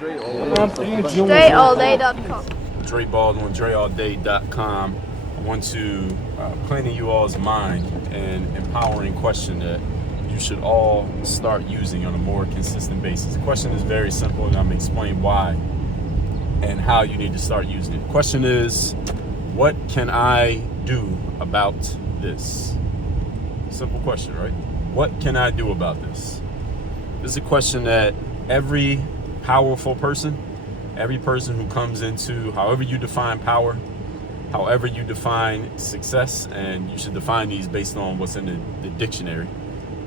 DreAllDay.com. Dre Baldwin, DreAllDay.com. I want to plant in you all's mind an empowering question that you should all start using on a more consistent basis. The question is very simple, and I'm going to explain why and how you need to start using it. The question is, what can I do about this? Simple question, right? What can I do about this? This is a question that every powerful person, every person who comes into, however you define power, however you define success, and you should define these based on what's in the dictionary,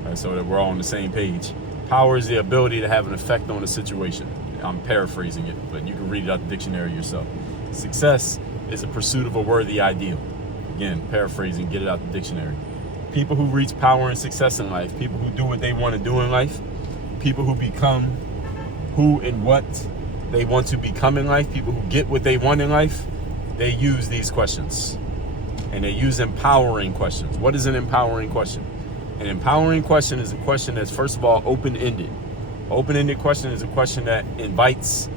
right, so that we're all on the same page. Power is the ability to have an effect on a situation. I'm paraphrasing it, but you can read it out the dictionary yourself. Success is a pursuit of a worthy ideal. Again, paraphrasing, get it out the dictionary. People who reach power and success in life, people who do what they want to do in life, people who become who and what they want to become in life, people who get what they want in life, they use these questions. And they use empowering questions. What is an empowering question? An empowering question is a question that's, first of all, open-ended. Open-ended question is a question that invites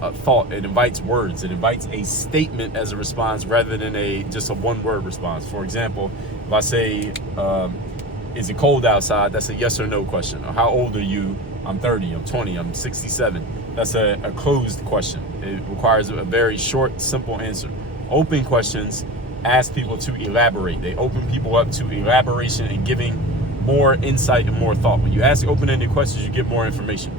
thought. It invites words. It invites a statement as a response rather than just a one-word response. For example, if I say, is it cold outside? That's a yes or no question. Or how old are you? I'm 30, I'm 20, I'm 67. That's a closed question. It requires a very short, simple answer. Open questions ask people to elaborate. They open people up to elaboration and giving more insight and more thought. When you ask open-ended questions, you get more information.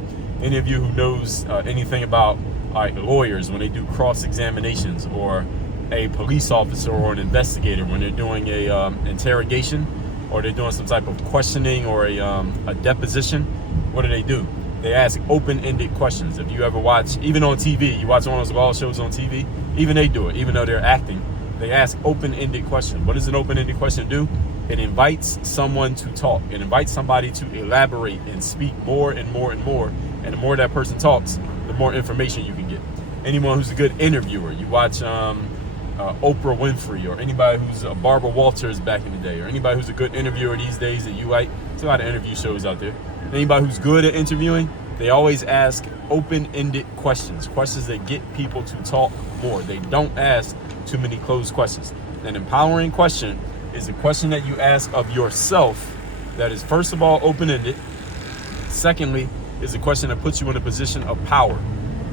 Any of you who knows anything about lawyers when they do cross-examinations, or a police officer or an investigator when they're doing a interrogation, or they're doing some type of questioning or a deposition, what do? They ask open-ended questions. If you ever watch, even on TV, you watch one of those law shows on TV, even they do it, even though they're acting, they ask open-ended questions. What does an open-ended question do? It invites someone to talk. It invites somebody to elaborate and speak more and more and more. And the more that person talks, the more information you can get. Anyone who's a good interviewer, you watch Oprah Winfrey, or anybody who's Barbara Walters back in the day, or anybody who's a good interviewer these days that you like. There's a lot of interview shows out there. Anybody who's good at interviewing, they always ask open-ended questions, questions that get people to talk more. They don't ask too many closed questions. An empowering question is a question that you ask of yourself that is, first of all, open-ended. Secondly, is a question that puts you in a position of power,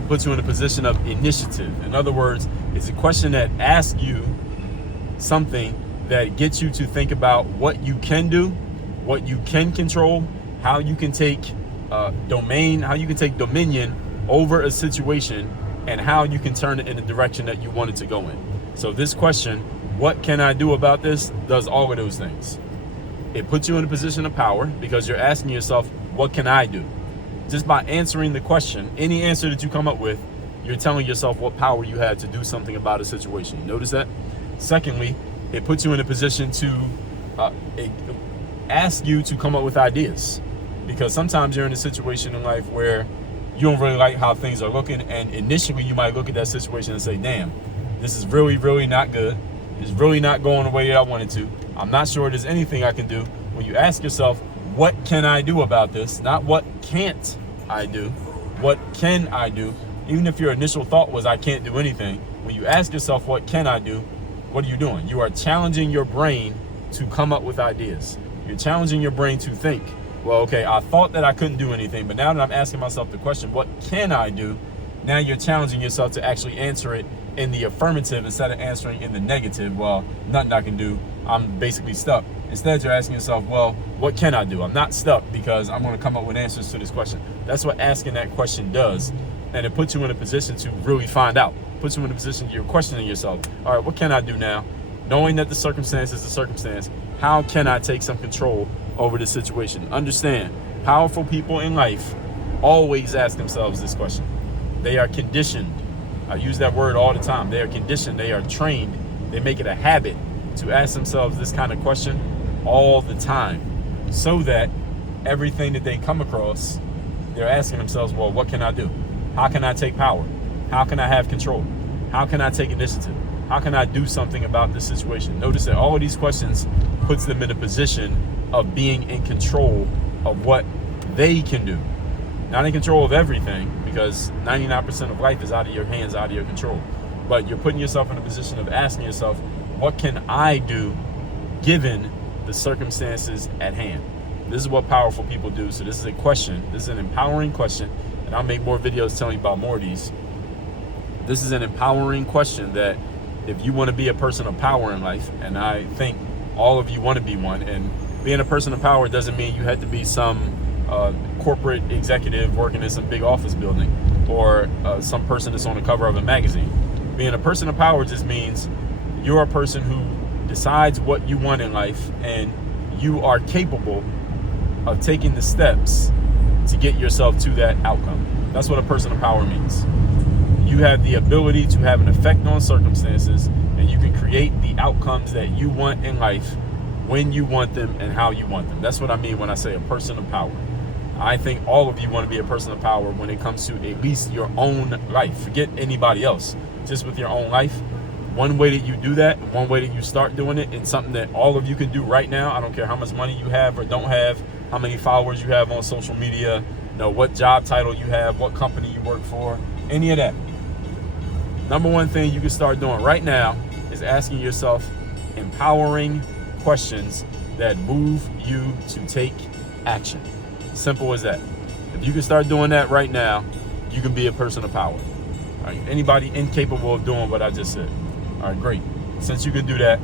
puts you in a position of initiative. In other words, it's a question that asks you something that gets you to think about what you can do, what you can control, how you can take dominion over a situation, and how you can turn it in the direction that you want it to go in. So this question, what can I do about this, does all of those things. It puts you in a position of power because you're asking yourself, what can I do? Just by answering the question, any answer that you come up with, you're telling yourself what power you have to do something about a situation. You notice that? Secondly, it puts you in a position to ask you to come up with ideas. Because sometimes you're in a situation in life where you don't really like how things are looking, and initially you might look at that situation and say, damn, this is really, really not good. It's really not going the way that I wanted to. I'm not sure there's anything I can do. When you ask yourself, what can I do about this? Not what can't I do, what can I do? Even if your initial thought was, I can't do anything, when you ask yourself, what can I do? What are you doing? You are challenging your brain to come up with ideas. You're challenging your brain to think, well, okay, I thought that I couldn't do anything, but now that I'm asking myself the question, what can I do? Now you're challenging yourself to actually answer it in the affirmative instead of answering in the negative. Well, nothing I can do. I'm basically stuck. Instead, you're asking yourself, well, what can I do? I'm not stuck because I'm going to come up with answers to this question. That's what asking that question does. And it puts you in a position to really find out. Puts you in a position you're questioning yourself. All right, what can I do now? Knowing that the circumstance is the circumstance, how can I take some control over the situation? Understand, powerful people in life always ask themselves this question. They are conditioned. I use that word all the time. They are conditioned. They are trained. They make it a habit to ask themselves this kind of question all the time, so that everything that they come across, they're asking themselves, well, what can I do? How can I take power? How can I have control? How can I take initiative? How can I do something about this situation? Notice that all of these questions puts them in a position of being in control of what they can do. Not in control of everything, because 99% of life is out of your hands, out of your control. But you're putting yourself in a position of asking yourself, what can I do given the circumstances at hand? This is what powerful people do. So this is a question. This is an empowering question. And I'll make more videos telling you about more of these. This is an empowering question that if you want to be a person of power in life, and I think all of you want to be one, and being a person of power doesn't mean you have to be some corporate executive working in some big office building, or some person that's on the cover of a magazine. Being a person of power just means you're a person who decides what you want in life, and you are capable of taking the steps to get yourself to that outcome. That's what a person of power means. You have the ability to have an effect on circumstances, and you can create the outcomes that you want in life when you want them and how you want them. That's what I mean when I say a person of power. I think all of you want to be a person of power when it comes to at least your own life. Forget anybody else. Just with your own life. One way that you do that, one way that you start doing it, it's something that all of you can do right now. I don't care how much money you have or don't have, how many followers you have on social media, what job title you have, what company you work for, any of that. Number one thing you can start doing right now is asking yourself empowering questions that move you to take action. Simple as that. If you can start doing that right now, you can be a person of power. All right? Anybody incapable of doing what I just said? All right, great. Since you can do that,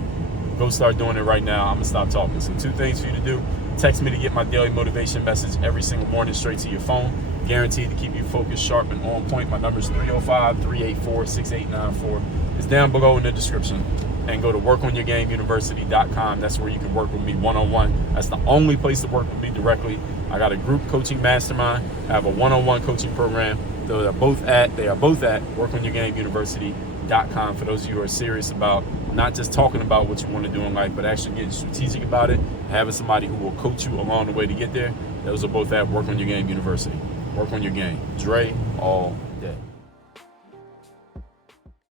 go start doing it right now. I'm gonna stop talking. So 2 things for you to do. Text me to get my daily motivation message every single morning straight to your phone. Guaranteed to keep you focused, sharp, and on point. My number is 305-384-6894. It's down below in the description. And go to workonyourgameuniversity.com. That's where you can work with me one-on-one. That's the only place to work with me directly. I got a group coaching mastermind. I have a one-on-one coaching program. They are both at workonyourgameuniversity.com for those of you who are serious about not just talking about what you want to do in life, but actually getting strategic about it, having somebody who will coach you along the way to get there. Those are both at Work on Your Game University. Work on your game. Dre all day.